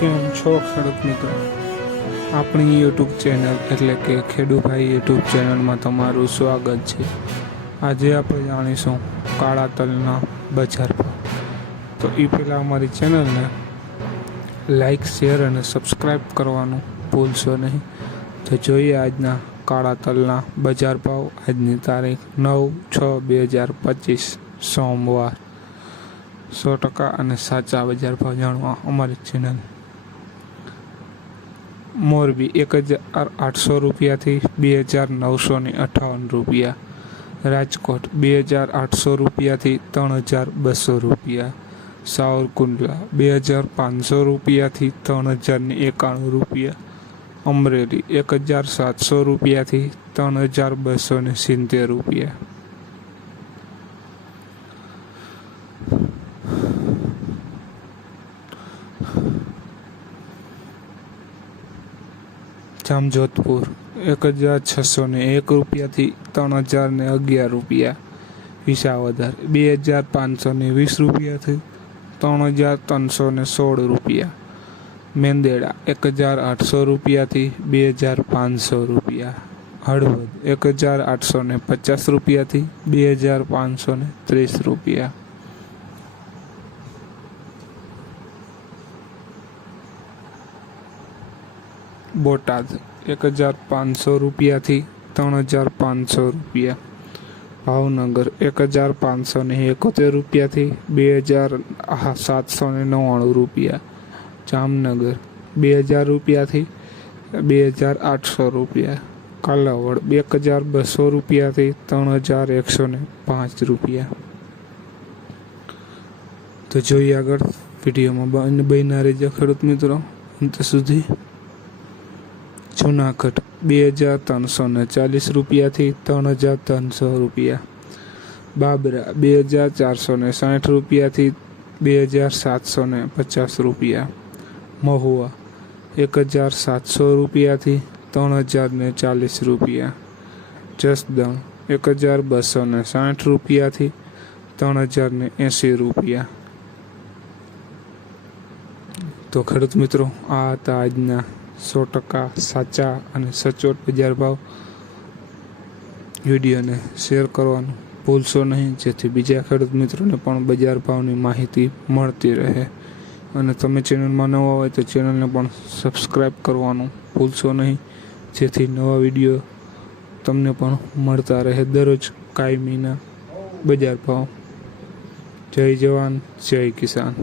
કેમ છો ખેડૂત મિત્રો? આપણી યુટ્યુબ ચેનલ એટલે કે ખેડૂભાઈ યુટ્યુબ ચેનલમાં તમારું સ્વાગત છે. આજે આપણે જાણીશું કાળા તલના બજાર ભાવ. તો એ પહેલાં અમારી ચેનલને લાઈક, શેર અને સબસ્ક્રાઈબ કરવાનું ભૂલશો નહીં. તો જોઈએ આજના કાળા તલના બજાર ભાવ આજની તારીખ નવ છ બે હજાર પચીસ સોમવાર. સો ટકા અને સાચા બજાર ભાવ જાણવા અમારી ચેનલ મોરબી એક હજાર આઠસો રૂપિયાથી બે હજાર નવસો ને અઠાવન રૂપિયા. રાજકોટ બે હજાર આઠસો રૂપિયાથી ત્રણ હજાર બસો રૂપિયા. સાવરકુંડલા બે હજાર પાંચસો રૂપિયાથી ત્રણ હજાર ને એકાણું રૂપિયા. અમરેલી એક હજાર સાતસો રૂપિયાથી ત્રણ હજાર બસો સિત્તેર રૂપિયા. જામજોધપુર એક હજાર છસો ને એક રૂપિયાથી ત્રણ હજાર ને અગિયાર રૂપિયા વિસાવદર બે હજાર પાંચસો ને વીસ રૂપિયાથી ત્રણ હજાર ત્રણસો ને સોળ રૂપિયા મેંદેડા. એક હજાર આઠસો રૂપિયાથી બે હજાર પાંચસો રૂપિયા હળવદ. એક હજાર આઠસો ને પચાસ રૂપિયાથી બે હજાર પાંચસો ને ત્રીસ રૂપિયા બોટાદ, એક હજાર પાંચસો રૂપિયાથી ત્રણ હજાર પાંચસો રૂપિયા. ભાવનગર, એક હજાર પાંચસો ને એકોતેર રૂપિયાથી બે હજાર સાતસો ને નવ્વાણું રૂપિયા. જામનગર, બે હજાર રૂપિયાથી બે હજાર આઠસો રૂપિયા. કાલાવડ, એક હજાર બસો રૂપિયાથી ત્રણ હજાર એકસો ને પાંચ રૂપિયા. તો જોઈએ આગળ વિડીયોમાં બન્યા રહેજો ખેડૂત મિત્રો, અંત સુધી જુનાગઢ, બે હજાર ત્રણસો ને ચાલીસ રૂપિયાથી ત્રણ હજાર ત્રણસો રૂપિયા. બાબરા, બે હજાર ચારસો ને સાઠ રૂપિયાથી બે હજાર સાતસો ને પચાસ રૂપિયા. મહુવા, એક હજાર સાતસો રૂપિયાથી ત્રણ હજાર ને ચાલીસ રૂપિયા. જસદણ, એક હજાર બસો ને સાઠ રૂપિયાથી ત્રણ હજાર ને એંસી રૂપિયા. તો ખેડૂત મિત્રો, આ હતા આજના સો ટકા સાચા અને સચોટ બજાર ભાવ વિડીયોને શેર કરવાનું ભૂલશો નહીં. જેથી બીજા ખેડૂત મિત્રોને પણ બજાર ભાવની માહિતી મળતી રહે. અને તમે ચેનલમાં નવા હોય તો ચેનલને પણ સબસ્ક્રાઈબ કરવાનું ભૂલશો નહીં. જેથી નવા વીડિયો તમને પણ મળતા રહે. દરરોજ કાયમીના બજાર ભાવ. જય જવાન, જય કિસાન.